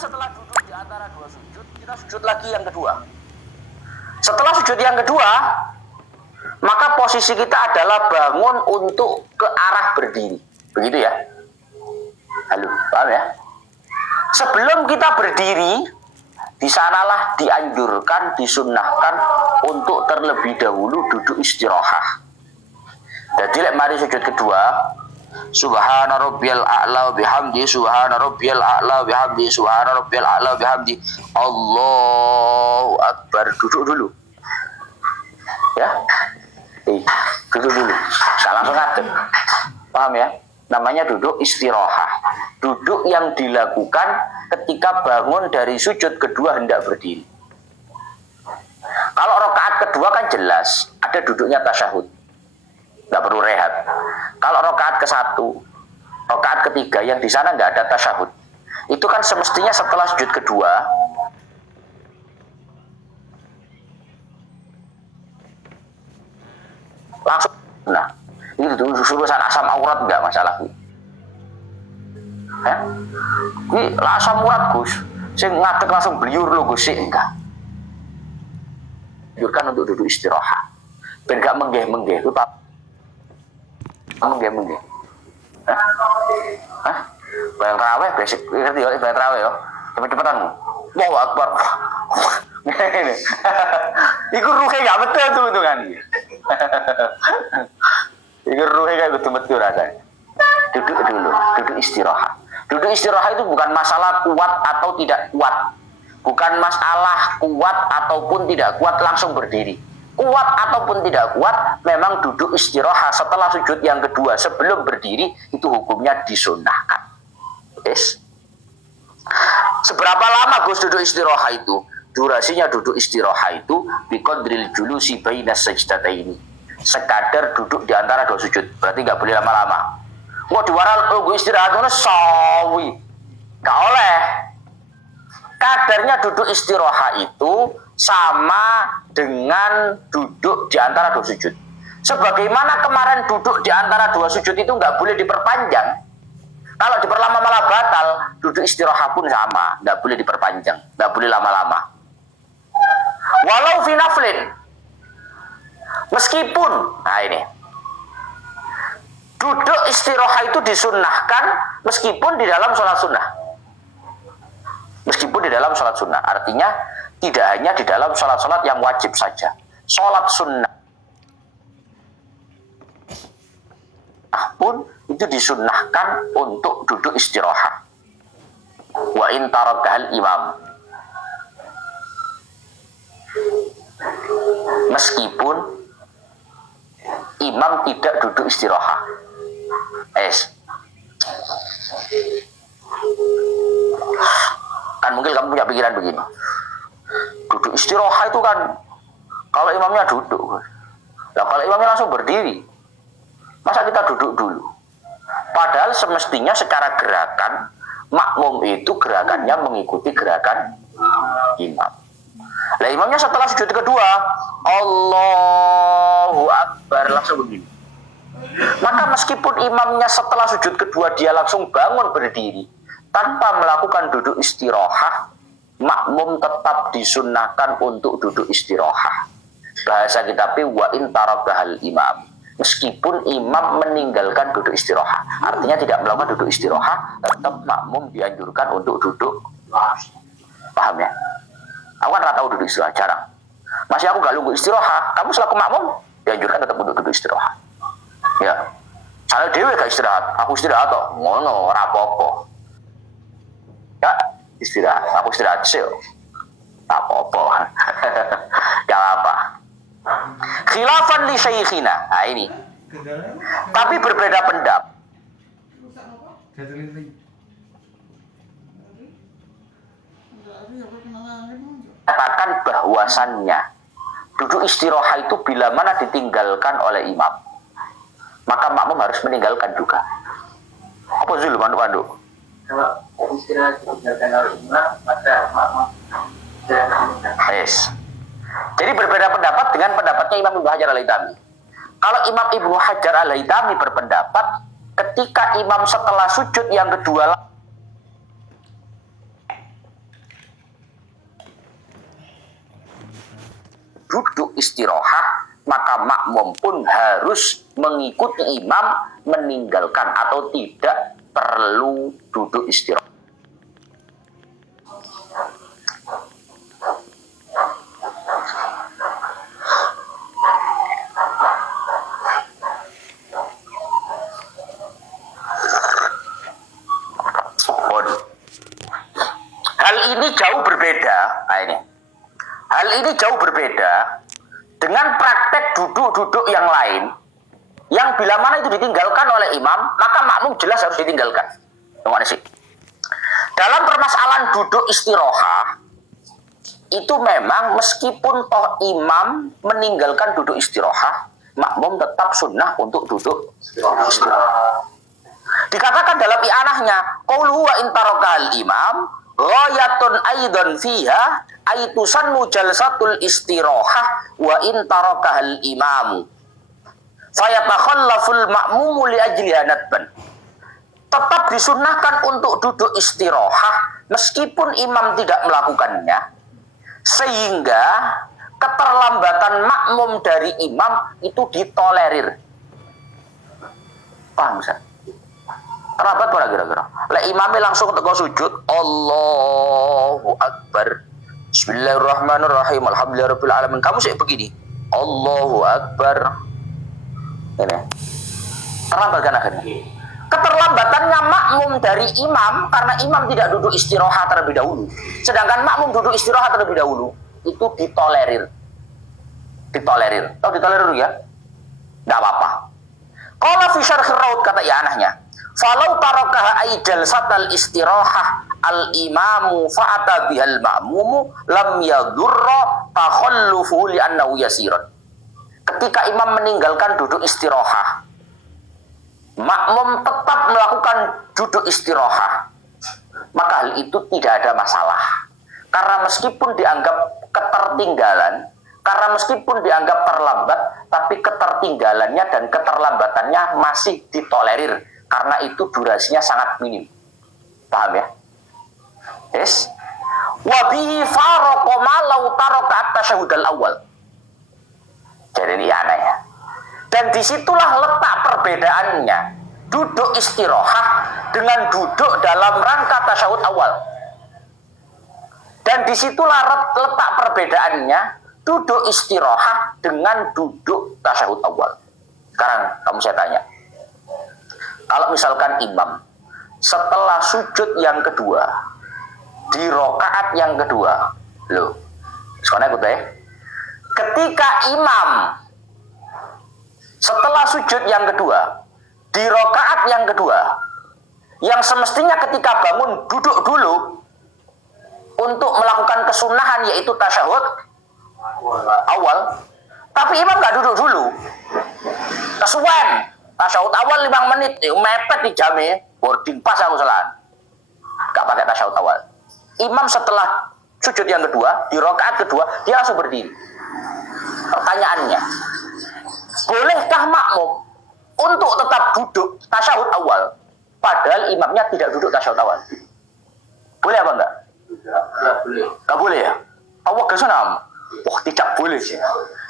setelah duduk di antara dua sujud, kita sujud lagi yang kedua. Setelah sujud yang kedua, maka posisi kita adalah bangun untuk ke arah berdiri. Begitu ya? Halo, paham ya? Sebelum kita berdiri, di sanalah dianjurkan, disunnahkan untuk terlebih dahulu duduk istirahat. Jadi mari sujud kedua, subhana rabbiyal a'la bihamdi, subhana rabbiyal a'la bihamdi, subhana rabbiyal a'la bihamdi, Allahu akbar. Duduk dulu. Ya. Duduk dulu. Enggak langsung ngadeg. Paham ya? Namanya duduk istirahat. Duduk yang dilakukan ketika bangun dari sujud kedua hendak berdiri. Kalau rakaat kedua kan jelas ada duduknya tasyahud. Nggak perlu rehat. Kalau rakaat ke-1, rakaat ketiga yang di sana nggak ada tasyahud, itu kan semestinya setelah sujud kedua langsung. Nah, itu urusan asam aurat nggak masalah. Ini asam aurat Gus, saya ngadeg langsung beliur lo Gus, sih enggak. Anjurkan untuk duduk istirahat, biar nggak menggeh-menggeh. Itu menggeh-menggeh. Bayang raweh basic, ngerti ya bayang raweh ya. Cepet-cepetan. Allahu akbar. Ini. Iku ruhe gak betul tuh hitungan. Iku ruhe gak betul rasanya. Duduk dulu, duduk istirahat. Duduk istirahat itu bukan masalah kuat atau tidak kuat. Bukan masalah kuat ataupun tidak kuat langsung berdiri. Kuat ataupun tidak kuat, memang duduk istirahat setelah sujud yang kedua sebelum berdiri itu hukumnya disunnahkan. Yes. Seberapa lama Gus duduk istirahat itu? Durasinya duduk istirahat itu biqadril julusi bainas sajdataini. Sekadar duduk di antara dua sujud. Berarti nggak boleh lama-lama. Kok diwaral gue istirahat itu sawi. Nggak oleh. Kadarnya duduk istirahat itu sama dengan duduk di antara dua sujud. Sebagaimana kemarin duduk di antara dua sujud itu nggak boleh diperpanjang. Kalau diperlama malah batal. Duduk istirahat pun sama, nggak boleh diperpanjang, nggak boleh lama-lama. Walau fi naflin, meskipun, nah ini, duduk istirahat itu disunnahkan meskipun di dalam sholat sunnah. Meskipun di dalam sholat sunnah, artinya tidak hanya di dalam sholat-sholat yang wajib saja. Sholat sunnah pun itu disunnahkan untuk duduk istirahat. Wa in tarakahal imam, meskipun imam tidak duduk istirahat. Kan mungkin kamu punya pikiran begini, duduk istirahat itu kan kalau imamnya duduk. Nah, kalau imamnya langsung berdiri, masa kita duduk dulu? Padahal semestinya secara gerakan makmum itu gerakannya mengikuti gerakan imam. Nah, imamnya setelah sujud kedua Allahu Akbar langsung begini. Maka meskipun imamnya setelah sujud kedua dia langsung bangun berdiri tanpa melakukan duduk istirahat, makmum tetap disunnahkan untuk duduk istirahat. Bahasa kita wa in tarakahal imam, meskipun imam meninggalkan duduk istirahat, artinya tidak melakukan duduk istirahat, tetap makmum dianjurkan untuk duduk. Paham ya? Aku kan tahu duduk istirahat, jarang. Masih aku gak nunggu istirahat, kamu selaku makmum dianjurkan tetap untuk duduk istirahat. Ya, saya dewe gak istirahat, aku istirahat toh, ngono ora apa-apa. Ya, istirahat, aku istirahat sih, tak apa-apa. Gak apa. Khilafan li syekhina. Nah ini. Tapi berbeda pendapat. Katakan bahwasannya duduk istirahat itu bila mana ditinggalkan oleh imam, maka makmum harus meninggalkan juga. Apa sih lu mandu-mandu? Kalau istirahat ditinggalkan oleh imam, maka makmum yes. Jadi berbeda pendapat dengan pendapatnya Imam Ibnu Hajar Al-Haytami. Kalau Imam Ibnu Hajar Al-Haytami berpendapat ketika imam setelah sujud yang kedua duduk istirahat, maka makmum pun harus mengikuti imam meninggalkan atau tidak perlu duduk istirahat. Hal ini jauh berbeda. Hal ini jauh berbeda dengan praktek duduk-duduk yang lain, yang bila mana itu ditinggalkan oleh imam, maka makmum jelas harus ditinggalkan. Dalam permasalahan duduk istirahat, itu memang meskipun toh imam meninggalkan duduk istirahat, makmum tetap sunnah untuk duduk istirahat. Dikatakan dalam i'anahnya, qauluhu wa intarokal imam ghayatun aidan fiha aitusan mujalsatul istirahah wa intarokahal imamu fayatakhallaful ma'mumu li ajli hanatban. Tetap disunnahkan untuk duduk istirahat meskipun imam tidak melakukannya, sehingga keterlambatan makmum dari imam itu ditolerir. Paham Ustaz? Terlambat pada kira-kira. Lek imamnya langsung teko sujud, Allahu Akbar, Bismillahirrahmanirrahim, Alhamdulillahirabbil alamin. Kamu sih begini, Allahu Akbar. Ini. Terlambat kan akhirnya. Keterlambatannya makmum dari imam karena imam tidak duduk istirahat terlebih dahulu. Sedangkan makmum duduk istirahat terlebih dahulu, itu ditolerir. Ditolerir. Tahu ditolerir ya? Enggak apa-apa. Qala fi syarh ar-raud, kata ya anahnya, falau tarakaha aijal satal istirahah al imamu fa'ata bihal ma'mumu lam yadurra takhallufu li annahu yasiran. Ketika imam meninggalkan duduk istirahat, makmum tetap melakukan duduk istirahat, maka hal itu tidak ada masalah. Karena meskipun dianggap ketertinggalan, karena meskipun dianggap terlambat, tapi ketertinggalannya dan keterlambatannya masih ditolerir. Karena itu durasinya sangat minim. Paham ya? Yes. Wabihi faraqo malau taraka at-tasyahudal awal. Jadi ini aneh ya. Dan disitulah letak perbedaannya duduk istirahat dengan duduk dalam rangka tasyahud awal. Dan disitulah letak perbedaannya duduk istirahat dengan duduk tasyahud awal. Sekarang kamu saya tanya, kalau misalkan imam setelah sujud yang kedua di rokaat yang kedua, loh, sekarang ikut ya. Ketika imam setelah sujud yang kedua di rokaat yang kedua, yang semestinya ketika bangun duduk dulu untuk melakukan kesunahan yaitu tasyahud awal, tapi imam nggak duduk dulu, kesuwen tasyahud awal 5 menit, mepet di jamnya, boarding pass aku salah, nggak pakai tasyahud awal. Imam setelah sujud yang kedua di rakaat kedua dia langsung berdiri. Pertanyaannya, bolehkah makmum untuk tetap duduk tasyahud awal padahal imamnya tidak duduk tasyahud awal? Boleh apa enggak? Tidak boleh. Enggak boleh ya? Allah kesunam. Wah, tidak boleh sih.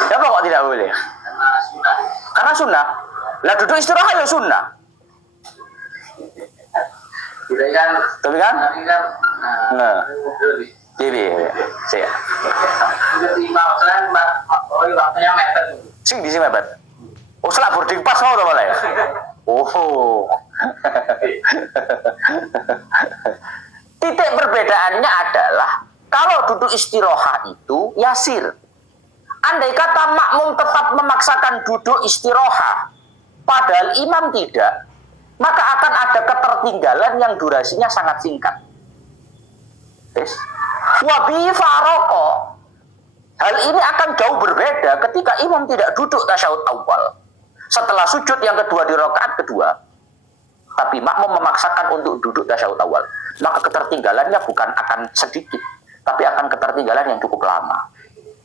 Kenapa kok tidak boleh? Karena sunnah. Karena sunnah. Lah duduk istirahat ya sunnah. Boleh kan? Tapi kan? Nah. Iya. Saya. Udah imam selain waktunya mepet. Sing di sini mepet. Oh, selak boarding pass mau malah ya? Oh. Titik perbedaannya adalah kalau duduk istirahat itu yasir. Andai kata makmum tetap memaksakan duduk istirahat, padahal imam tidak, maka akan ada ketertinggalan yang durasinya sangat singkat. Yes. Wabi faroko. Hal ini akan jauh berbeda ketika imam tidak duduk tasyahud awal. Setelah sujud yang kedua di rakaat kedua, tapi makmum memaksakan untuk duduk tasyahud awal, maka ketertinggalannya bukan akan sedikit, tapi akan ketertinggalan yang cukup lama.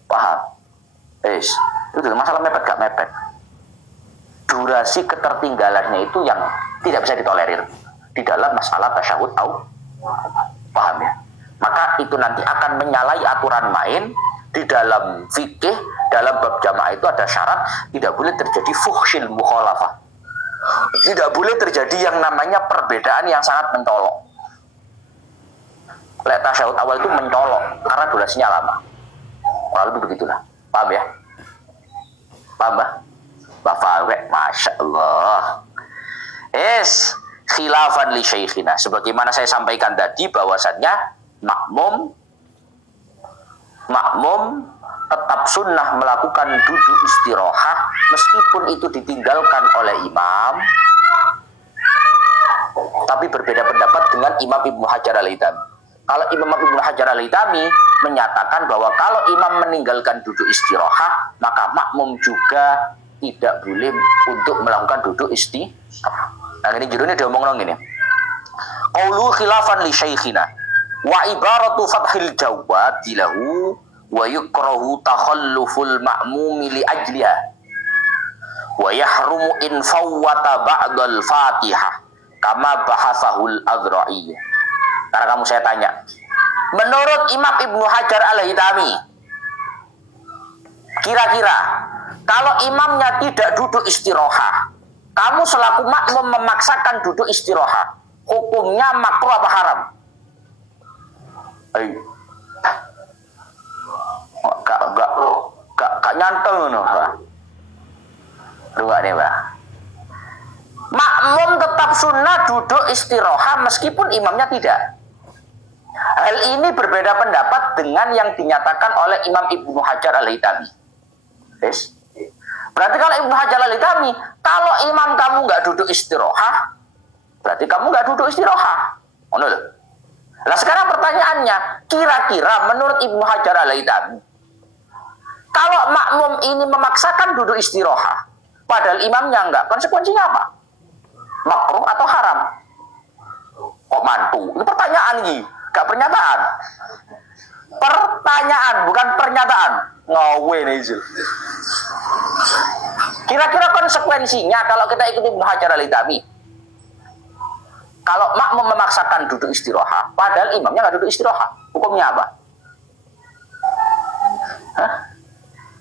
Paham? Yes. Itu masalah mepet gak mepet. Durasi ketertinggalannya itu yang tidak bisa ditolerir di dalam masalah tasyahud awal. Paham ya? Maka itu nanti akan menyalahi aturan main di dalam fikih, dalam bab jamaah itu ada syarat tidak boleh terjadi fuhsyil mukhalafah. Tidak boleh terjadi yang namanya perbedaan yang sangat mencolok. Lek tasyahud awal itu mencolok karena durasinya lama. Kurang lebih begitulah. Paham ya? Paham, Mbak? Mbak Fawek, Masya Allah. Khilafan li syekhina. Sebagaimana saya sampaikan tadi bahwasannya makmum tetap sunnah melakukan duduk istirahah meskipun itu ditinggalkan oleh imam. Tapi berbeda pendapat dengan Imam Ibnu Hajar Al-Haytami. Kalau Imam Ibnu Hajar Al-Haytami menyatakan bahwa kalau imam meninggalkan duduk istirahah, maka makmum juga tidak boleh untuk melakukan duduk istirahah. Nah ini judulnya diomong ini. Qaulu khilafan li syekhina wa ibaratu fathil jawad lahu wa yukrahu takhalluful ma'mumi li ajliha wa yahrumu in fawwata ba'dal fatihah kama bahasahul Azra'i. Karena kamu saya tanya, menurut Imam Ibnu Hajar Al-Haytami, kira-kira kalau imamnya tidak duduk istirahah, kamu selaku makmum memaksakan duduk istirahah, hukumnya makruh apa haram? Ayo. Gak nyantol no, Pak. Dua nih, Pak. Makmum tetap sunnah duduk istirahah meskipun imamnya tidak. Hal ini berbeda pendapat dengan yang dinyatakan oleh Imam Ibnu Hajar Al-Haytami. Yes. Berarti kalau Ibnu Hajar Al-Haytami, kalau imam kamu nggak duduk istirahah, berarti kamu nggak duduk istirahah. Nah sekarang pertanyaannya, kira-kira menurut Ibnu Hajar Al-Haytami, kalau makmum ini memaksakan duduk istirahah, padahal imamnya enggak, konsekuensinya apa? Makruh atau haram? Kok mantu? Ini pertanyaan nih, gak pernyataan. Pertanyaan, bukan pernyataan. Ngawe nih, Zul. Kira-kira konsekuensinya kalau kita ikuti Ibnu Hajar Al-Haytami, kalau makmum memaksakan duduk istirahah, padahal imamnya nggak duduk istirahah, hukumnya apa? Hah?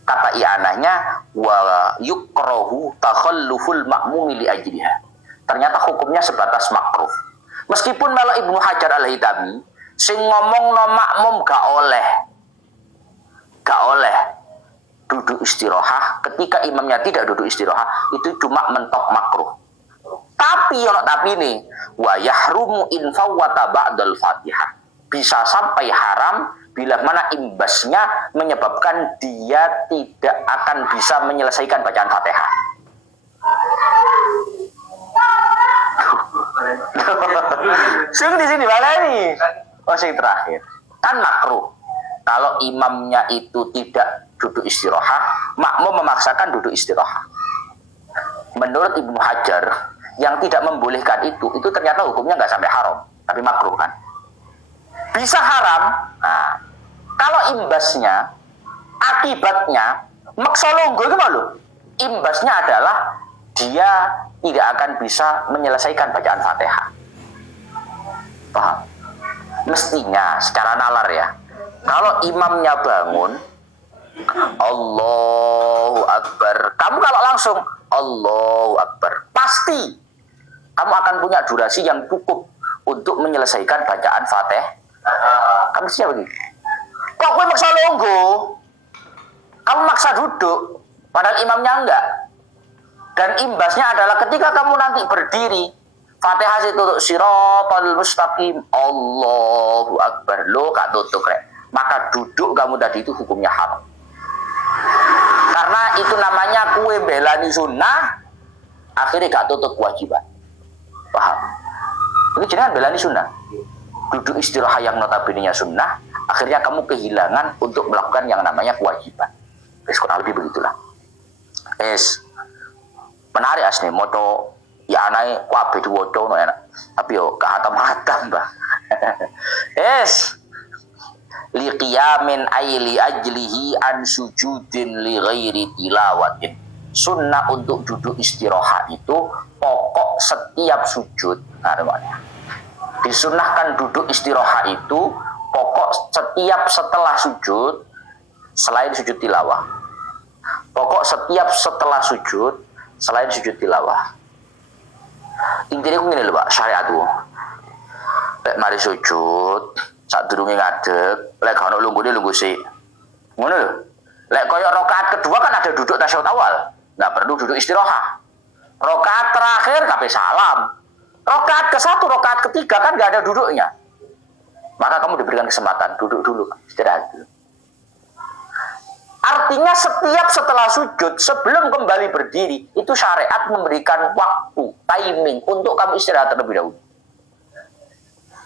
Kata i'anahnya wa yukrahu takhalluful ma'mumi li ajliha. Ternyata hukumnya sebatas makruh. Meskipun malah Ibnu Hajar Al-Haytami sing ngomong no makmum gak oleh duduk istirahah ketika imamnya tidak duduk istirahah, itu cuma mentok makruh. Tapi nih wa yahrumu in fawwata ba'dal Fatihah. Bisa sampai haram bila mana imbasnya menyebabkan dia tidak akan bisa menyelesaikan bacaan Fatihah. Sungguh di sini balani. Sing terakhir. Kan makruh. Kalau imamnya itu tidak duduk istirahah, makmum memaksakan duduk istirahah. Menurut Ibnu Hajar, yang tidak membolehkan itu ternyata hukumnya nggak sampai haram, tapi makruh kan. Bisa haram. Nah, kalau imbasnya, akibatnya, maksolonggo itu malu. Imbasnya adalah dia tidak akan bisa menyelesaikan bacaan Fatihah. Paham? Mestinya secara nalar ya. Kalau imamnya bangun, Allahu Akbar. Kamu kalau langsung Allahu Akbar, pasti kamu akan punya durasi yang cukup untuk menyelesaikan bacaan Fatihah. Kamu siapa begini? Kok gue maksa longgo? Kamu maksa duduk, padahal imamnya enggak. Dan imbasnya adalah ketika kamu nanti berdiri, Fatihah itu untuk siratal mustaqim, Allahu Akbar, lo gak tutup rek. Maka duduk kamu tadi itu hukumnya haram. Karena itu namanya kue belani sunnah, akhirnya gak tutup kewajiban. Paham? Ini jangan belani sunnah. Duduk istirahat yang notabene-nya sunnah, akhirnya kamu kehilangan untuk melakukan yang namanya kewajiban. Kurang lebih begitulah. Menarik asli moto ya anai kuabe diwaca no enak. Tapi yo kahatam-hatam, Mbah. Li qiyamin ay li ajlihi an sujudin li ghairi tilawatin. Sunnah untuk duduk istirahat itu pokok setiap sujud. Nah, namanya. Disunnahkan duduk istirahat itu pokok setiap setelah sujud selain sujud tilawah. Pokok setiap setelah sujud selain sujud tilawah. Intinya ku ngene lho Pak, syariat ku. Lek mari sujud, sadurunge ngadeg, lek ono lunggune lungguh sik. Ngono lho. Lek koyo rakaat kedua kan ada duduk tasyahud awal. Enggak perlu duduk istirahat. Rakaat terakhir kabeh salam. Rakaat ke-1, rakaat ketiga kan enggak ada duduknya. Maka kamu diberikan kesempatan duduk dulu, istirahat dulu. Artinya setiap setelah sujud, sebelum kembali berdiri, itu syariat memberikan waktu, timing untuk kamu istirahat terlebih dahulu.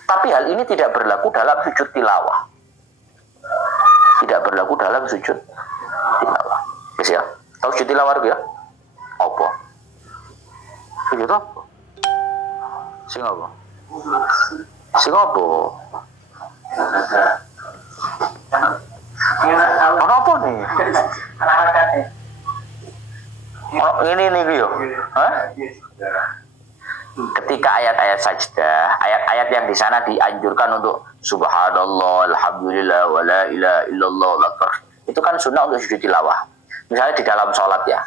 Tapi hal ini tidak berlaku dalam sujud tilawah. Tidak berlaku dalam sujud tilawah. Yes, ya? Tahu sujud tilawah ya? Apa? Sujud apa? Sing apa? Sing apa? Apa nih? Oh, ini yo. Hah? Ketika ayat-ayat sajdah, ayat-ayat yang di sana dianjurkan untuk subhanallah, alhamdulillah, wala ilaha illallah, akbar. Itu kan sunnah untuk sujud tilawah. Misalnya di dalam sholat ya,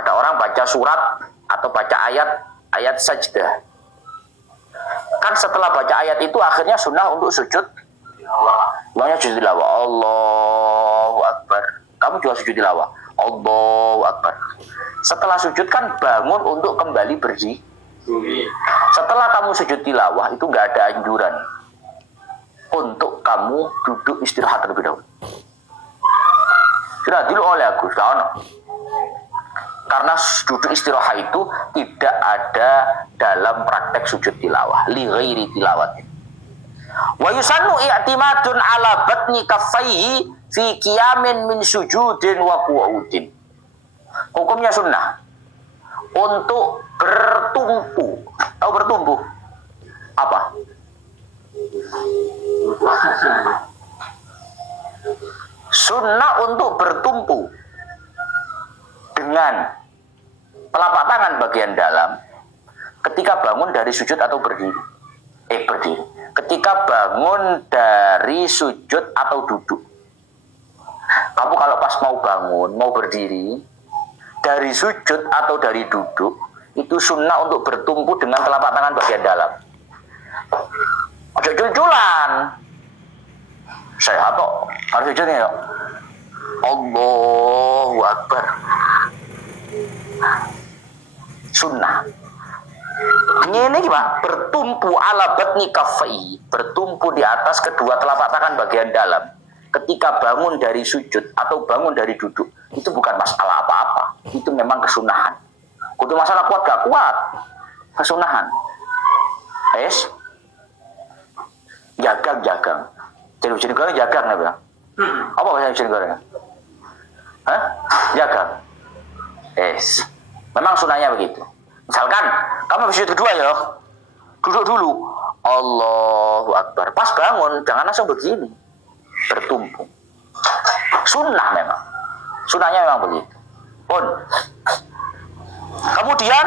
ada orang baca surat atau baca ayat sajdah. Kan setelah baca ayat itu akhirnya sunnah untuk sujud. Makanya sujud tilawah, Allahu Akbar. Kamu juga sujud tilawah, Allahu Akbar. Setelah sujud kan bangun untuk kembali berdiri. Setelah kamu sujud tilawah itu nggak ada anjuran untuk kamu duduk istirahat terlebih dahulu. Sudah dulu oleh aku, karena duduk istirahat itu tidak ada dalam praktek sujud tilawah, li ghairi tilawatin. Wa yusannu i'timadun ala batni kaffaihi fi qiyamin min sujudin wa qu'udin. Hukumnya sunnah untuk bertumpu. Tahu bertumpu? Apa? Sunnah untuk bertumpu dengan telapak tangan bagian dalam ketika bangun dari sujud atau berdiri. Berdiri. Ketika bangun dari sujud atau duduk. Kamu kalau pas mau bangun, mau berdiri, dari sujud atau dari duduk, itu sunnah untuk bertumpu dengan telapak tangan bagian dalam. Ojo jul-julan. Saya kok harus sujudnya ya. Allahu Akbar. Sunnah. Ini gimana? Bertumpu ala batni kaffai, bertumpu di atas kedua telapak tangan bagian dalam. Ketika bangun dari sujud atau bangun dari duduk, itu bukan masalah apa-apa. Itu memang kesunahan. Kudu masalah kuat gak kuat, kesunahan. Jagang. Jadi goreng jagang ya bilang. Apa bahasa jadi goreng? Hah? Jagang. Memang sunahnya begitu. Misalkan kamu habis sujud kedua ya, duduk dulu. Allahu Akbar. Pas bangun jangan langsung begini, bertumpu. Sunnah memang. Sunnahnya memang begitu. Pun. Kemudian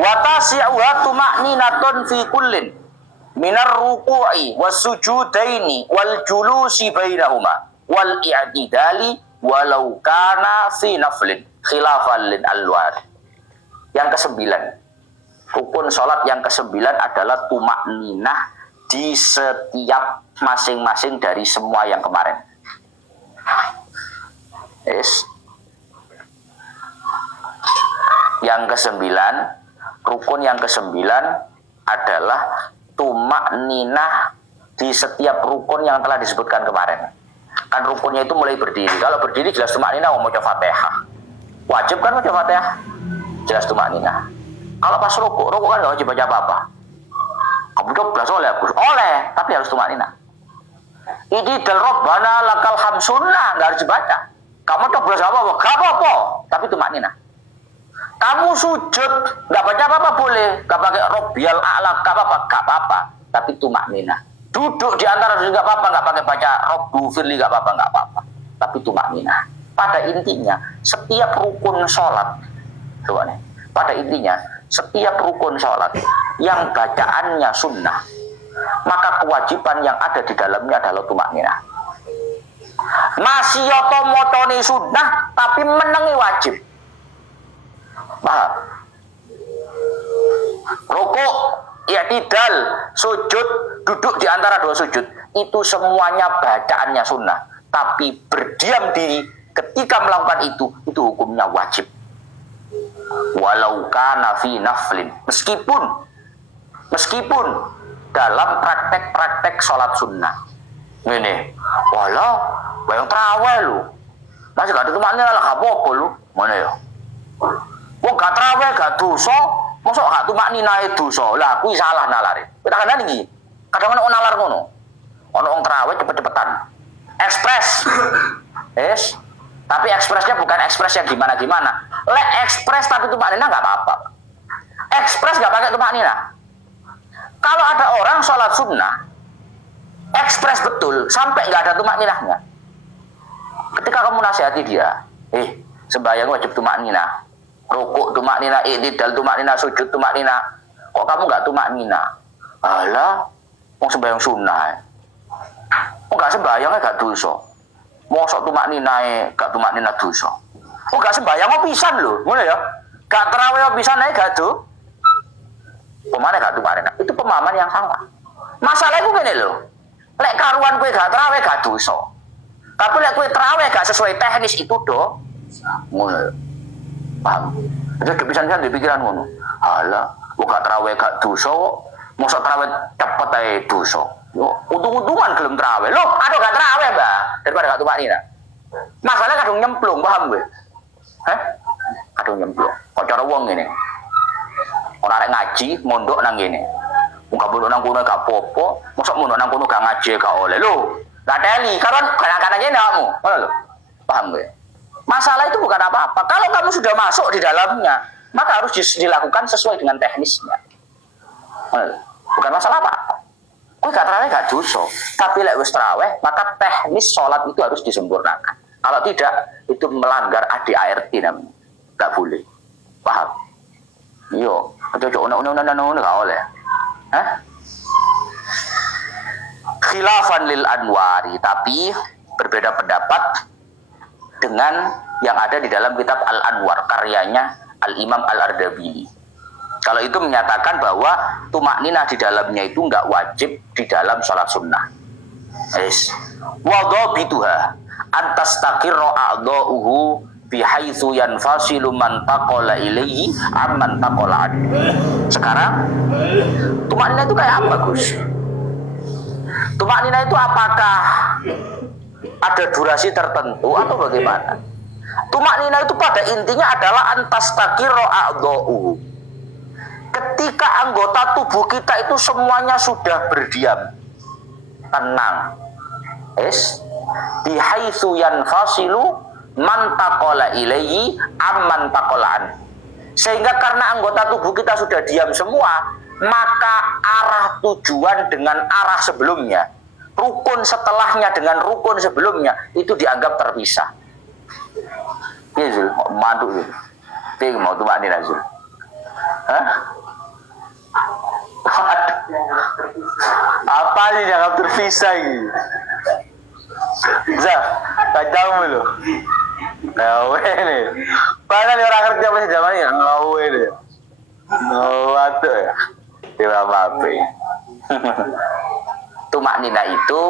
watasi'uha tuma'ninatun fi kullin minar ruku'i wasujudaini wal julusi bainahuma wal i'tidali walau kana fi naflin khilafan lin alwar. Yang ke-9, rukun sholat yang ke-9 adalah tumakninah di setiap masing-masing dari semua yang kemarin. Yang ke-9, rukun yang ke-9 adalah tumakninah di setiap rukun yang telah disebutkan kemarin. Kan rukunnya itu mulai berdiri. Kalau berdiri jelas tumakninah mau baca Fatihah. Wajib kan baca Fatihah? Jelas tumakninah. Kalau pas rukuk kan gak wajib baca apa-apa. Kamu coba oleh, tapi harus tumakninah. Ini dal Rabbana lakal hamd sunnah, gak harus dibaca. Kamu coba apa-apa, gak apa-apa, tapi tumakninah. Kamu sujud, gak baca apa-apa boleh, gak pakai Rabbiyal a'la, gak apa-apa, tapi tumakninah. Duduk di antara juga gak apa-apa, gak pakai baca Rabbu firli, gak apa-apa, tapi tumakninah. Pada intinya, setiap rukun sholat, pada intinya, setiap rukun sholat yang bacaannya sunnah, maka kewajiban yang ada di dalamnya adalah tumakninah. Masih yoto mocone sunnah tapi menengi wajib. Paham? Rukuk, i'tidal, sujud, duduk di antara dua sujud, itu semuanya bacaannya sunnah. Tapi berdiam diri ketika melakukan itu hukumnya wajib. Walau kana fi naflin, meskipun dalam praktek-praktek sholat sunnah. Ini, walau bayang terawih lu, masih gak ada tumaknya lah, gak apa-apa lu, mana ya? Wong gak terawih gak dosa, mosok gak tumaknina dosa, lah kuwi salah nalare. Kita kadang iki, kadang ono nalar ngono, ono wong terawih cepet-cepetan, ekspres, es. Tapi ekspresnya bukan ekspres yang gimana-gimana. Lek ekspres tapi tumaknina nggak apa-apa. Ekspres nggak pakai tumaknina. Kalau ada orang sholat sunnah, ekspres betul sampai nggak ada tumakninahnya. Ketika kamu nasihati dia, sembahyang wajib tumaknina, rukuk tumaknina, i'tidal tumaknina, sujud tumaknina. Kok kamu nggak tumaknina? Alah, mau sembahyang sunnah. Kok nggak sembahyangnya nggak dosa? Mosok tumakninae gak tumaknina dosa. Oh gak sembahyang pisan lho, ngono ya. Gak tarawih pisan ae gak do. Pemane gak tumaknina. Itu pemahaman yang salah. Masalah iku ngene lho. Lek karuan kowe gak tarawih gak dosa. Tapi lek kowe tarawih gak sesuai teknis itu do. Ngono ya. Paham? Jadi kepisan-pisan di pikiran ngono. Halah, kok gak tarawih gak dosa kok. Mosok tarawih cepet ae dosa. Yo, untung-untungan gelem terawih. Loh, aduh gak terawih, Mbak. Daripada gak tumaknina. Masalahnya kadung nyemplung, paham gue? Hah? Kadung nyemplung. Kok cara wong ngene. Ora arek ngaji, mondok nang ngene. Wong gak mondok nang kono gak apa-apa, mosok mondok nang kono gak ngaji gak oleh. Lho, gak teli, karon kadang-kadang ngene awakmu. Ngono lho. Paham gue? Masalah itu bukan apa-apa. Kalau kamu sudah masuk di dalamnya, maka harus dilakukan sesuai dengan teknisnya. Bukan masalah apa-apa. Kowe gak terawih gak dosa, tapi lek wis terawih maka teknis sholat itu harus disempurnakan. Kalau tidak itu melanggar ADART namanya. Gak boleh. Paham? Yo, cocok ono gak oleh. Hah? Khilafan lil anwari, tapi berbeda pendapat dengan yang ada di dalam kitab Al-Anwar karyanya Al-Imam Al-Ardabili. Kalau itu menyatakan bahwa tumakninah di dalamnya itu nggak wajib di dalam sholat sunnah. Wadhabituha antastaqirra a'dha'uhu bihaitsu yanfasilu man taqala ilaihi amman taqala an. Sekarang tumakninah itu kayak apa, Gus? Tumakninah itu apakah ada durasi tertentu atau bagaimana? Tumakninah itu pada intinya adalah antastaqirra a'dha'uhu. Ketika anggota tubuh kita itu semuanya sudah berdiam, tenang, bihaitsu yanfasilu man taqala ilaihi amman taqalan. Sehingga karena anggota tubuh kita sudah diam semua, maka arah tujuan dengan arah sebelumnya, rukun setelahnya dengan rukun sebelumnya itu dianggap terpisah. Iya Zul, madu Zul. Tapi mau tumakninah Zul. Hah? Apa sih dianggap terpisah gitu? Zah, kacau lu. Ngawe nih. Padahal orang kerja pada zaman ini ngawe nih. Ngawe tuh ya. Tidak apa-apa. Tumakninah itu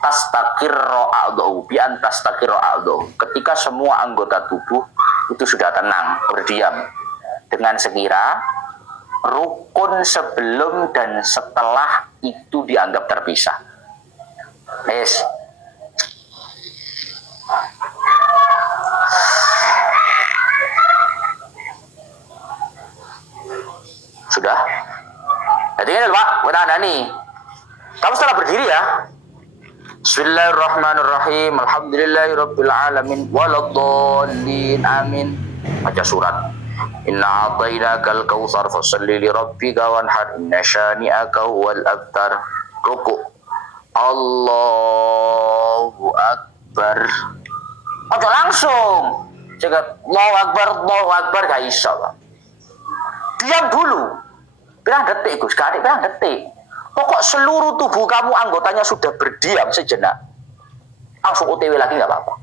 tastaqirra a'dha'u bi an tastaqirra a'dha'u. Ketika semua anggota tubuh itu sudah tenang, berdiam dengan sekira rukun sebelum dan setelah itu dianggap terpisah. Sudah? Jadi ini Pak, udah ada nih. Kamu setelah berdiri ya. Bismillahirrahmanirrahim. Alhamdulillahirabbil alamin waladdallin amin. Baca surat. Inna a'tainakal kautsar fasholli li rabbika wanhar inna syani'aka huwal abtar. Ruku. Allahu akbar. Ojo langsung. Cegat Allahu akbar gak iso. Diam dulu. Pirang detik Gus, pirang detik. Pokok seluruh tubuh kamu anggotanya sudah berdiam sejenak. langsung OTW lagi nggak apa-apa.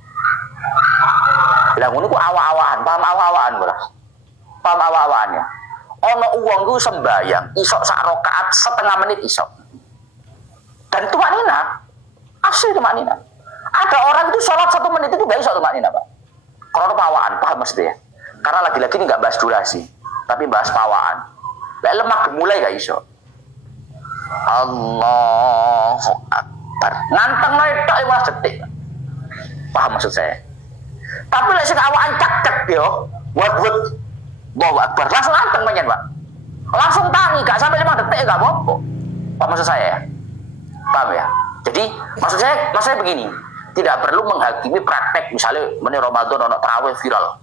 Lah ngono ku awak-awakan, paham awak-awakan ora? Paham awak-awakannya. Ono uang ku sembayang, isok sak rakaat setengah menit isok. Dan tumak nina, asli tumak nina. Ada orang itu sholat 1 menit itu gak isok tumak nina, Pak. Kalau pawaan, paham maksudnya? Karena lagi-lagi ini nggak bahas durasi, tapi bahas pawaan. Lah lemah gemulai gak isok. Allahu Akbar. Nganteng tok 15 detik. Paham maksud saya? Tapi lek sing awakan cek yo, buat Allahu Akbar. Langsung anteng panjen, Pak. Langsung tangi, gak sampai 5 detik gak apa-apa. Paham maksud saya ya? Paham ya? Jadi maksud saya begini, tidak perlu menghakimi praktek misalnya menit Ramadan ono tarawih viral.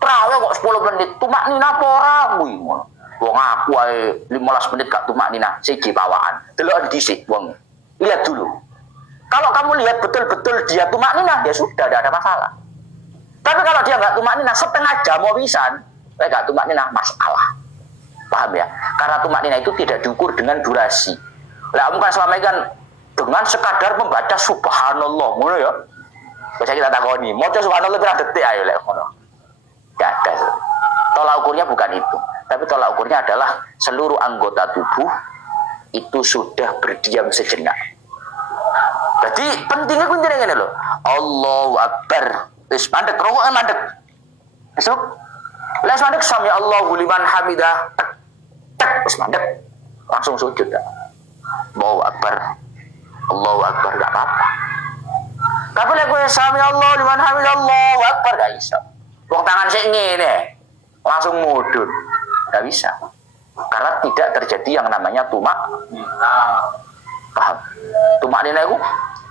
Tarawih kok 10 menit, tumak nina apa ora kuwi ngono. Wong aku ae 15 menit gak tumak nina, siji pawaan. Delok dhisik wong. Lihat dulu. Kalau kamu lihat betul-betul dia tumak nina, ya sudah tidak ada masalah. Tapi kalau dia nggak tumak nina setengah jam mau pisan, nggak tumak nina masalah. Paham ya? Karena tumak nina itu tidak diukur dengan durasi. Lah kamu kan selama ini kan dengan sekadar membaca subhanallah, ngono ya. Bisa kita takoni, maca subhanallah berapa detik ayo lek ngono. Enggak ada. Tolak ukurnya bukan itu, tapi tolak ukurnya adalah seluruh anggota tubuh itu sudah berdiam sejenak. Jadi pentingnya kuncinya ngene lho. Allahu Akbar. Wis mandek rokok mandek. Esuk. Lah mandek sami Allahu liman hamidah. Tek wis mandek. Langsung sujud dah. Allahu Akbar. Allahu Akbar enggak apa-apa. Tapi lek kowe sami Allahu liman hamidah Allahu Akbar gak iso. Wong tangan sik ngene. Langsung mudun. Gak bisa. Karena tidak terjadi yang namanya tumak. Paham? Tumak nina iku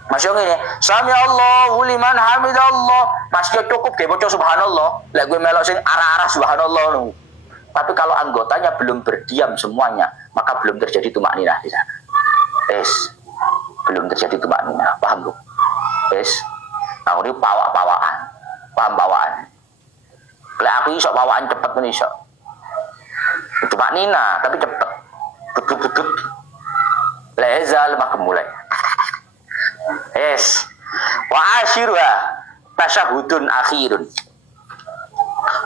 masih ngene, sami Allahu liman hamidallah. Masih cukup ge maca subhanallah. Lek gue melok sing arah-arah subhanallah nu. Tapi kalau anggotanya belum berdiam semuanya, maka belum terjadi tumak nina di sana. Belum terjadi tumak nina. Paham, Bu? Aku ini pawak-pawakan. Paham pawaan? Lek aku iso pawaan cepet men iso. Tumak nina, tapi cepet. Bedut-bedut. Leza lemah gemulai. Wa ashiruha tasyahudun akhirun.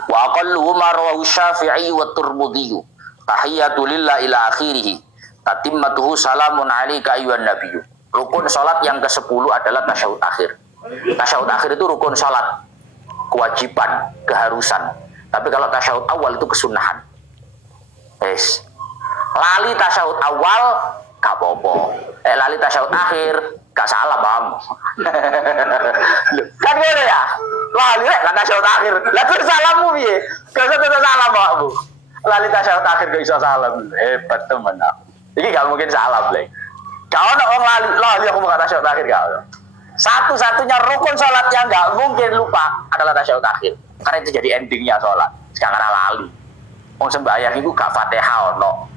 Wa aqallu ma rawahu Syafi'i wa Tirmidzi. Tahiyatu lillah ila akhirih. Tatimmatuhu salamun alaika ayyuhan nabiyyu. Rukun salat yang ke-10 adalah tasyahud akhir. Tasyahud akhir itu rukun salat, kewajiban, keharusan. Tapi kalau tasyahud awal itu kesunahan. Lali tasyahud awal gak apa-apa. Lali tasyahud akhir gak salah, paham? Kan gini ya? Lali kan tasyahud akhir. Lah terus salahmu piye? Gak usah salah, Pak, Bu. Lali tasyahud akhir gak bisa salah. Hebat temen aku. Ini gak mungkin salah, Blek. Gak ada orang lali aku bukan tasyahud akhir gak ada. Satu-satunya rukun sholat yang gak mungkin lupa adalah tasyahud akhir. Karena itu jadi endingnya sholat. Sekarang lali. Wong sembahyang itu gak Fatihah ono.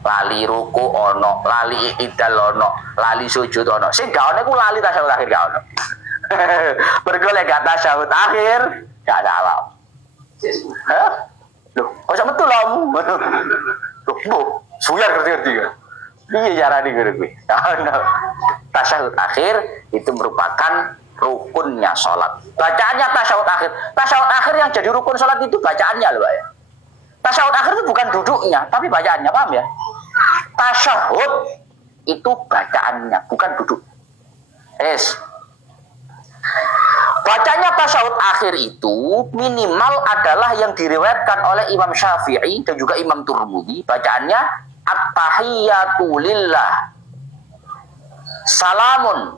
Lali ruku ono, lali i'tidal ono, lali sujud ono. Sing gak ono iku lali tasyahud akhir gak ono. Bergolek gak tasyahud akhir, gak salah. Hah? Loh, kok sama betul om? Loh, Bu, suyar ngerti-ngerti kan? Iya cara nih gue. Tasyahud akhir itu merupakan rukunnya sholat. Bacaannya tasyahud akhir. Tasyahud akhir yang jadi rukun sholat itu bacaannya loh, Pak ya. Tasyahud akhir itu bukan duduknya, tapi bacaannya, paham ya? Tasyahud itu bacaannya, bukan duduk. Bacanya tasyahud akhir itu minimal adalah yang diriwayatkan oleh Imam Syafi'i dan juga Imam Tirmidzi. Bacaannya at-tahiyyatu lillah. Salamun.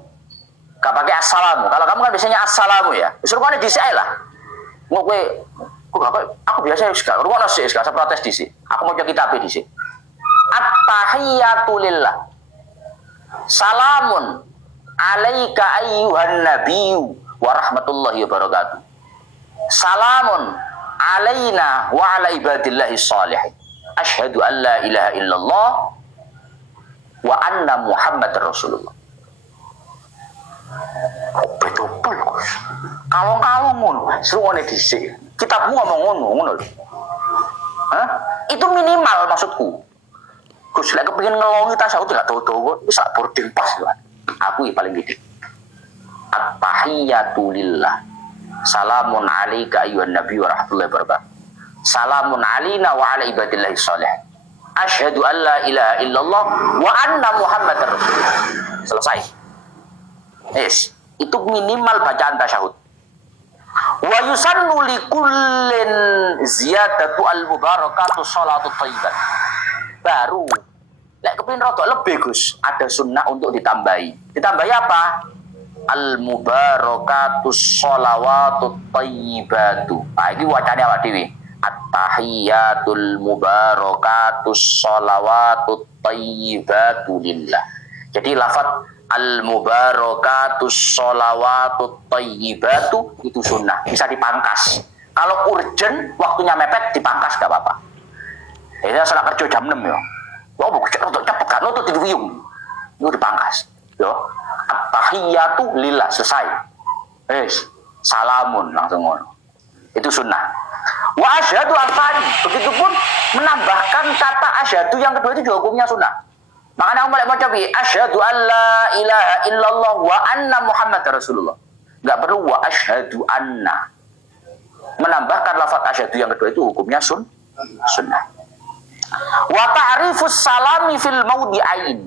Gak pakai assalamu. Kalau kamu kan biasanya assalamu ya. Suruh mana dhisik lah. Aku biasa rumah nasi, saya protes di sini. Aku mau coba kitab di sini. At-tahiyyatu lillah. Salamun alaika ayyuhan nabiyyu wa rahmatullahi wa barakatuh. Salamun alaina wa ala ibadillahi shalihin. Asyhadu an la ilaha illallah wa anna Muhammadar Rasulullah. Betul. Kalau ngono, suruh ngene dhisik. Kitabmu ngomong ngono lho. Hah? Itu minimal maksudku. Gus lek kepengin ngelongi tasyahud gak tahu-tahu wis sak boarding pas lho. Aku paling gede. At-tahiyyatu lillah. Salamun alaika ayyuhan nabi wa rahmatullahi wabarakatuh. Salamun alaina wa ala ibadillahi sholihin. Asyhadu an la ilaha illallah wa anna muhammadar rasulullah. Selesai. Yes, itu minimal bacaan tasyahud. Wa yusannu li kullin ziyadatu al-mubarakatu sholatu thayyibat. Baru lek kepin rodok lebih Gus, ada sunnah untuk ditambahi. Ditambahi apa? Al-mubarakatu sholawatu thayyibatu. Nah, ini wacane awak dhewe. At-tahiyyatul mubarakatus sholawatut thayyibatu lillah. Jadi lafaz al-mubarakatus sholawatut thayyibatu itu sunnah, bisa dipangkas. Kalau urgent, waktunya mepet, dipangkas gak apa-apa. Ini salah kerja jam 6 ya. Oh, bukan untuk cepet kan, untuk diwiyung. Itu dipangkas. Yo. At-tahiyyatu lillah, selesai. Salamun langsung ngono. Itu sunnah. Wa asyhadu al-thani. Begitupun menambahkan kata asyhadu yang kedua itu juga hukumnya sunnah. Makanya aku mulai baca bi asyhadu an la ilaha illallah wa anna muhammadar rasulullah. Enggak perlu wa asyhadu anna. Menambahkan lafaz asyhadu yang kedua itu hukumnya sunnah. Wa ta'rifus salami fil mawdi'ain.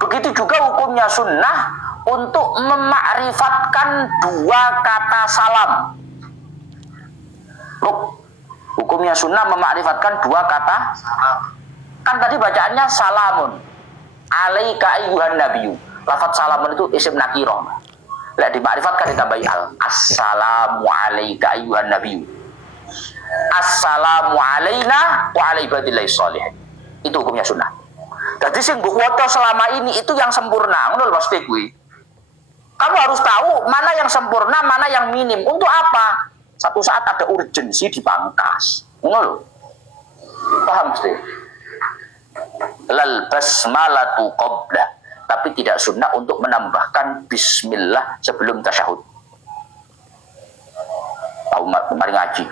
Begitu juga hukumnya sunnah untuk memakrifatkan dua kata salam. Hukumnya sunnah memakrifatkan dua kata. Kan tadi bacaannya salamun alaika ayyuhan nabiyyu. Lafaz salamun itu isim nakirah. Lek dimakrifatkan ditambahi al. Assalamu alaika ayyuhan nabiyyu. Assalamu alaina wa ala ibadillahi sholihin. Itu hukumnya sunnah. Jadi sing mbok waca selama ini itu yang sempurna. Ngono lho Mas kuwi. Kamu harus tahu mana yang sempurna, mana yang minim. Untuk apa? Satu saat ada urgensi dipangkas. Ngono lho. Paham mesti? Lal basmalatu qabla. Tapi tidak sunnah untuk menambahkan bismillah sebelum tasyahud. Mari ngaji.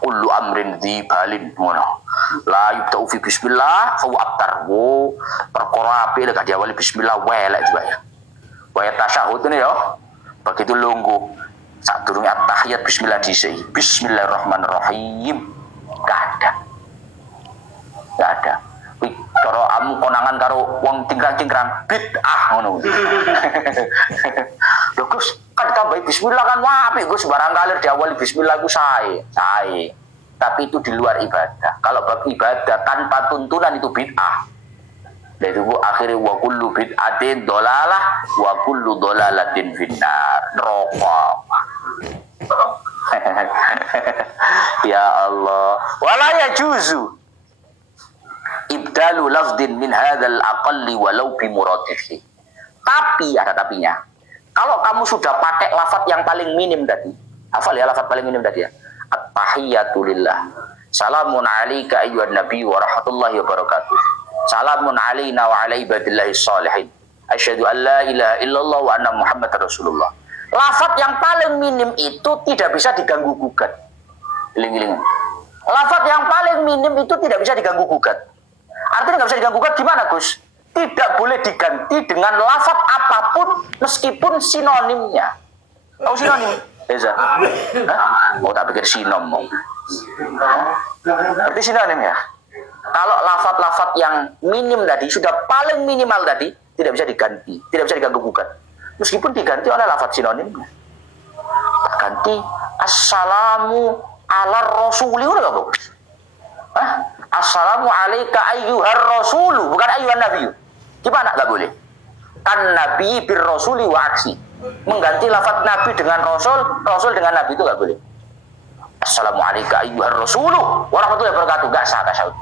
Kullu amrin dzibalin ngono. La yubta'u fi bismillah fa abtar. Wo perkara apik lek diawali bismillah welek juga ya. Wa tasyahud ini ya. Begitu lungguh. Sadurunge at-tahiyat bismillah dhisik. Bismillahirrahmanirrahim. Gak ada. Wih, cara amu konangan karo wong tingkrang-tingkrang bid'ah ngono. Lho Gus, kan ditambahi bismillah kan apik Gus, barang kalir diawali bismillah ku sae. Tapi itu di luar ibadah. Kalau bab ibadah tanpa tuntunan itu bid'ah. Dan itu akhirnya wa kullu bid'atin dolalah wa kullu dolalatin finnar. Neraka. Ya Allah. Wala yajuzu ibdalu lafdin min hadzal aqalli walau bi muradifi. Tapi ada tapinya. Kalau kamu sudah pakai lafaz yang paling minim tadi, hafal ya lafaz paling minim tadi ya. At-tahiyyatu lillah. Salamun alayka ayyuhan nabi wa rahmatullahi wa barakatuh. Salamun alayna wa ala ibadillahi sholihin. Asyhadu an la ilaha illallah wa anna muhammadar rasulullah. Lafaz yang paling minim itu tidak bisa diganggu gugat. Giling-giling. Lafaz yang paling minim itu tidak bisa diganggu gugat. Artinya nggak bisa diganggu gugat gimana Gus? Tidak boleh diganti dengan lafaz apapun meskipun sinonimnya. Tahu sinonim? Eza? Oh tak pikir sinom mau. Berarti sinonim ya? Kalau lafaz-lafaz yang minim tadi sudah paling minimal tadi tidak bisa diganti, tidak bisa diganggu gugat. Meskipun diganti oleh lafaz sinonimnya. Ganti assalamu ala rasuli udah gak bagus? Assalamu alaika ayyuhar rasulu, bukan ayyuhan nabiyyu. Gimana? Gak boleh. Kan nabi bir rasuli wa aksi. Mengganti lafaz nabi dengan rasul dengan nabi itu gak boleh. Assalamu alaika ayyuhar rasulu warahmatullahi wabarakatuh. Gak sah tasyahud.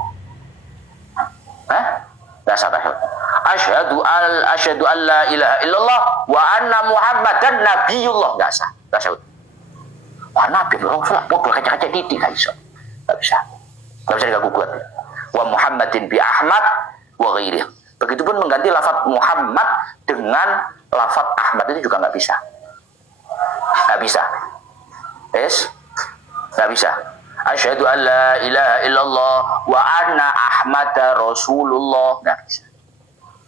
Gak sah tasyahud. Asyhadu an la ilaha illallah wa anna muhammadan nabiyullah. Gak sah tasyahud. Wah nabi rasul mau berkaca-kaca titik gak bisa. Gak bisa. Gak bisa diganggu gugat. Wa Muhammadin bi Ahmad wa ghairih. Begitupun mengganti lafaz Muhammad dengan lafaz Ahmad itu juga nggak bisa. Nggak bisa. Yes? Nggak bisa. Asyhadu an la ilaha illallah wa anna Ahmada Rasulullah. Nggak bisa.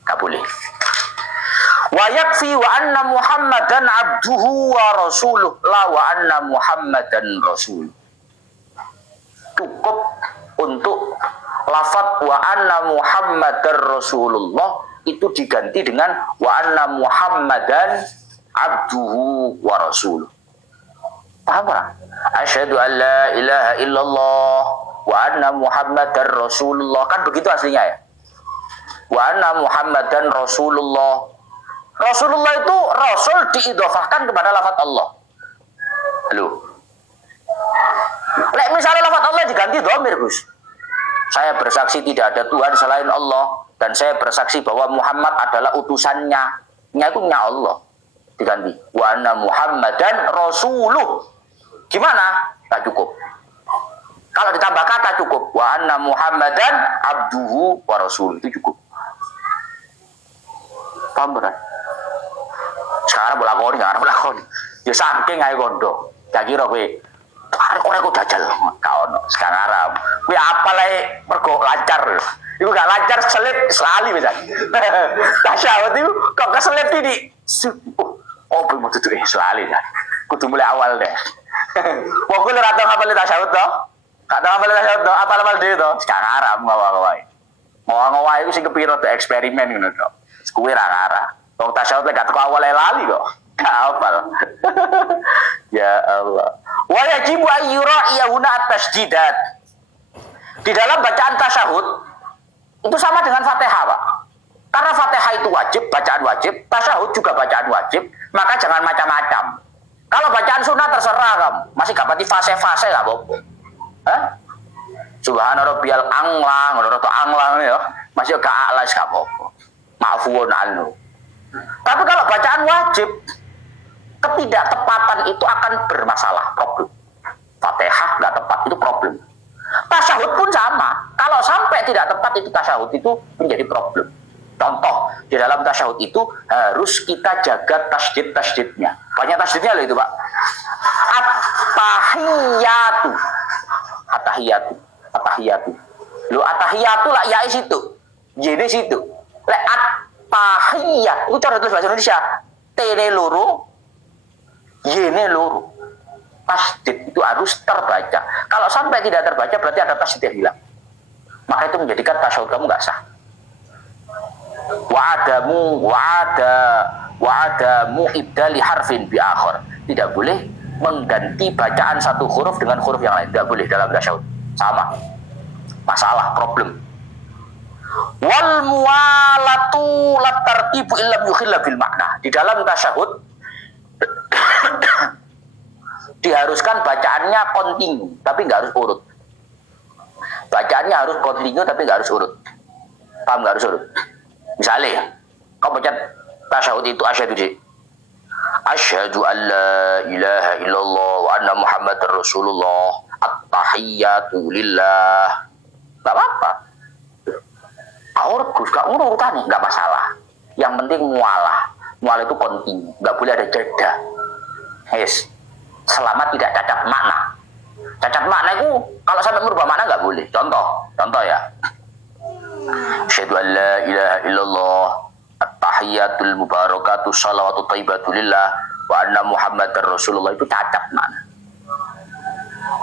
Nggak boleh. Wa yakfi wa anna Muhammadan abduhu wa rasuluh la wa anna Muhammadan rasul. Cukup untuk lafaz wa anna Muhammadar Rasulullah itu diganti dengan wa anna Muhammadan abduhu wa rasuluh. Paham tak? Asyhadu an la ilaha illallah wa anna Muhammadar Rasulullah, kan begitu aslinya ya. Wa anna Muhammadan Rasulullah. Rasulullah itu rasul diidhofahkan kepada lafaz Allah. Halo. Lek misalnya lafaz Allah diganti dhamir, Gus. Saya bersaksi tidak ada Tuhan selain Allah dan saya bersaksi bahwa Muhammad adalah utusannya. Nya itu nya Allah. Diganti wa anna Muhammadan rasuluh. Gimana? Tak cukup. Kalau ditambah kata cukup wa anna Muhammadan abduhu wa rasul, itu cukup. Paham berat? Sekarang bolakoni, sekarang bolakoni. Ya saking ae kondo. Gak kira kowe arek ora kok jajal gak ono sekarang. Kowe apal ae mergo lancar. Iku gak lancar selip sekali wis. Tasyahud itu kok keselip titik. Oh, belum tutu sekali ya. Kudu mulai awal deh. Wong kowe ora tau ngapal tasyahud to? Gak tau ngapal tasyahud to, apal-apal dhewe to. Sekarang ngawa-ngawae. Ngawa-ngawae iku sing kepiro to eksperimen ngono to. Kowe ra ngarah. Wong tasyahud lek gak teko awal lali kok. Gak hafal. Ya Allah. Wa yajibu ayyura'iyahuna at-tasdidat. Di dalam bacaan tasyahud itu sama dengan Fatihah, Pak. Karena Fatihah itu wajib, bacaan wajib, tasyahud juga bacaan wajib, maka jangan macam-macam. Kalau bacaan sunnah terserah kamu, masih gak pati fase-fase gak apa-apa. Hah? Subhana rabbiyal a'la, ngono to a'la ya. Masih gak a'la gak apa-apa. Ma'fuun anhu. Tapi kalau bacaan wajib, ketidaktepatan itu akan bermasalah, problem. Fatihah nggak tepat itu problem. Tasyahud pun sama. Kalau sampai tidak tepat itu tasyahud itu menjadi problem. Contoh, di dalam tasyahud itu harus kita jaga tasdid-tasdidnya. Banyak tasdidnya loh itu, Pak. At-tahiyatu. At-tahiyatu. At-tahiyatu. Loh, at-tahiyatu lah ya situ. Jadi situ. Lek at-tahiyat itu cara tulis bahasa Indonesia. T-ne loro, Y-ne loro. Tasdid itu harus terbaca. Kalau sampai tidak terbaca berarti ada tasdid yang hilang. Maka itu menjadikan tasyahud kamu nggak sah. Wa'adamu ibdali harfin bi akhar. Tidak boleh mengganti bacaan satu huruf dengan huruf yang lain. Tidak boleh dalam tasyahud. Sama. Masalah, problem. Wal muwalatu lat tartibu illam yukhilla bil makna. Di dalam tasyahud diharuskan bacaannya kontinu, tapi nggak harus urut. Bacaannya harus kontinu, tapi nggak harus urut. Paham nggak harus urut? Misalnya, kau baca tasyahud itu asyhadu di. Asyhadu an la ilaha illallah wa anna Muhammadar Rasulullah. At-tahiyyatu lillah. Nggak apa-apa. Gus, gak urutan nih, nggak masalah. Yang penting mualah. Mualah itu kontinu, nggak boleh ada jeda. Yes. Selama tidak cacat makna. Cacat makna itu kalau sampai merubah makna nggak boleh. Contoh ya. Asyhadu an la ilaha illallah at-tahiyyatul mubarakatuh shalawatu thayyibatu lillah wa anna Muhammadar Rasulullah, itu cacat makna.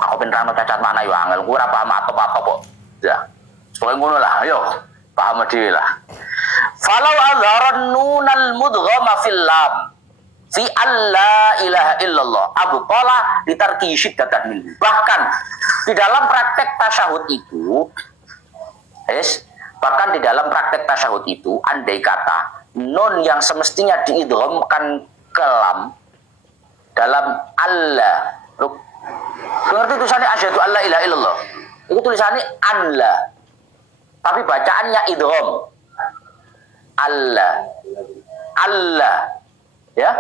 Aku pengen cacat makna yo angel, ku ora paham apa-apa kok. Ya. Soale ngono lah, ayo paham dhewe lah. Falau azharan nunal mudghama fil lam fi alla ilaha illallah abu qala ditarki syiddatan min. Bahkan di dalam praktek tasyahud itu, bahkan di dalam praktek tasyahud itu, andai kata nun yang semestinya diidghamkan ke lam dalam Allah. Lu ngerti tulisannya asyhadu alla ilaha illallah? Itu tulisannya Allah. Tapi bacaannya idgham. Allah. Ya?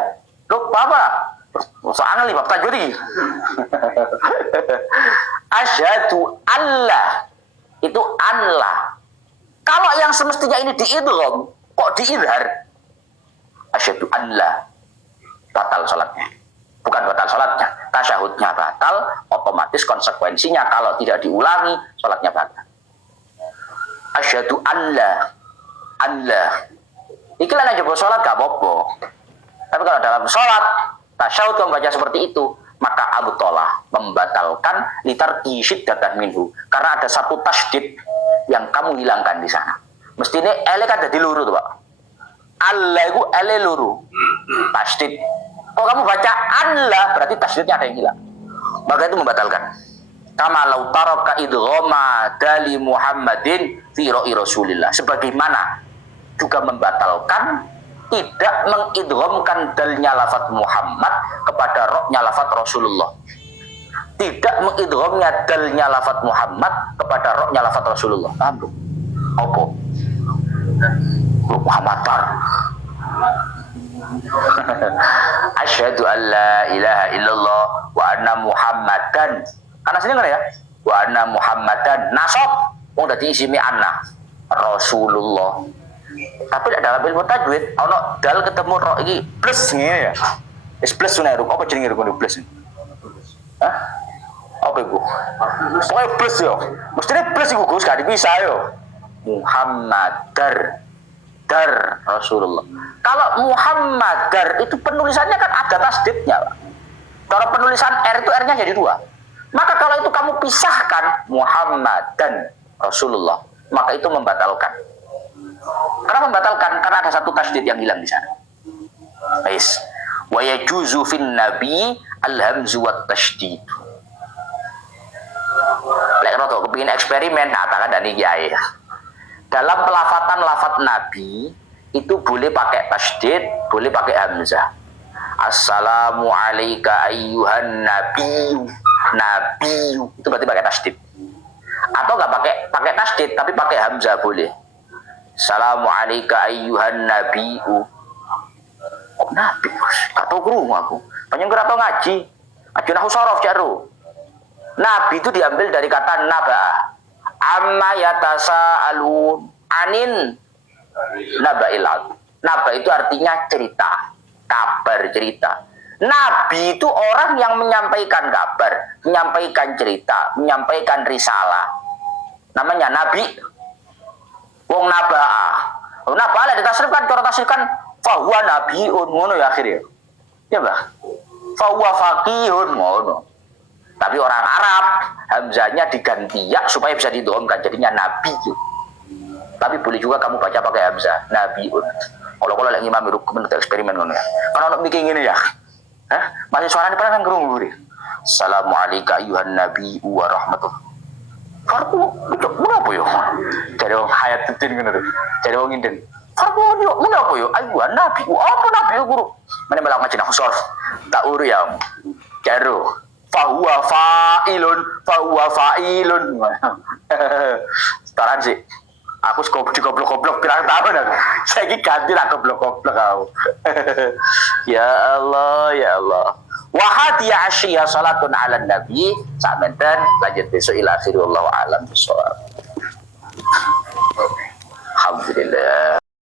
Lupa apa? Soalnya lima tajwid ini. Asyhadu Allah. Itu Allah. Kalau yang semestinya ini diidgham, kok diidhar? Asyhadu Allah. Batal salatnya. Bukan batal salatnya, tasyahudnya batal, otomatis konsekuensinya kalau tidak diulangi, salatnya batal. Asyhadu Allah. Iki lah nek sholat gak apa-apa. Tapi kalau dalam sholat tasyahud kamu baca seperti itu, maka abtolah membatalkan litarki syiddatan minhu, karena ada satu tasydid yang kamu hilangkan di sana. Mestine ele kan dadi luru tuh, Pak. Allah itu ele luru. Tasydid. Kalau kamu baca Allah berarti tasydidnya ada yang hilang. Maka itu membatalkan. Kama law taraka idghama dali Muhammadin fi ra'i Rasulillah. Sebagaimana juga membatalkan tidak mengidghamkan dalnya lafaz Muhammad kepada rohnya lafaz Rasulullah. Tidak mengidghamnya dalnya lafaz Muhammad kepada rohnya lafaz Rasulullah. Paham belum? Apa? Muhammadar. Asyhadu an la ilaha illallah wa anna Muhammadan. Karena sini kan ya? Wa anna Muhammadan nasab. Wong dadi isime anna Rasulullah. Tapi dalam ilmu tajwid ono dal ketemu ro iki plus ngene ya. Wis plus sunah ruk apa jenenge ruk plus? Hah? Apa iku? Pokoke plus yo. Mestine plus iku Gus gak bisa yo. Muhammadar dar Rasulullah. Kalau Muhammadar itu penulisannya kan ada tasdidnya, Pak. Kalau penulisan R itu R-nya jadi 2. Maka kalau itu kamu pisahkan Muhammad dan Rasulullah, maka itu membatalkan. Karena membatalkan karena ada satu tasdid yang hilang di sana. Baik. Wa yajuzu fin nabi al-hamzu wat tasydid. Lek roto kepengin eksperimen, nah tangan dan iki ae. Dalam pelafatan lafaz nabi itu boleh pakai tasydid, boleh pakai hamzah. Assalamu alayka ayyuhan nabiyyu. Nabiyyu itu berarti pakai tasydid. Atau enggak pakai tasydid tapi pakai hamzah boleh. Assalamu alayka ayyuhan nabiyyu. Oh, nabi, gak tau krungu aku. Panjang kira tau ngaji. Ngaji nahwu sorof jaro. Nabi itu diambil dari kata naba. Amma yatasaalun anin naba'il. Naba itu artinya cerita, kabar cerita. Nabi itu orang yang menyampaikan kabar, menyampaikan cerita, menyampaikan risalah. Namanya nabi. Wong naba'a. Wong naba'a lah ditasrifkan, cara tasrifkan fahuwa nabiun ngono ya akhirnya. Ya, Mbah. Fahuwa faqihun ngono. Tapi orang Arab hamzahnya diganti ya supaya bisa didhomkan jadinya nabi. Tapi boleh juga kamu baca pakai hamzah nabiun. Kalau lagi Imam Rukum untuk eksperimen ngono ya. Kalau nak bikin gini ya. Hah? Masih suara di pernah kan kerungu. Assalamualaikum ayuhan nabi wa rahmatullah. Farku apa yo? Jadi orang hayat tutin ngono tuh. Jadi orang inden. Farku yo apa yo? Ayuhan nabi. Apa nabi yo guru? Mana malah ngaji nahwu sharf. Tak uru ya. Jaro. Fahuwa fa'ilun. Setaran sih. Aku goblok-goblok pirang tahun aku. Saiki ganti lah goblok-goblok aku. Ya Allah, ya Allah. Wa hadiya asyiya salatun 'alan nabi. Sampeyan lanjut besok ila akhir wallahu a'lam bissawab. Alhamdulillah.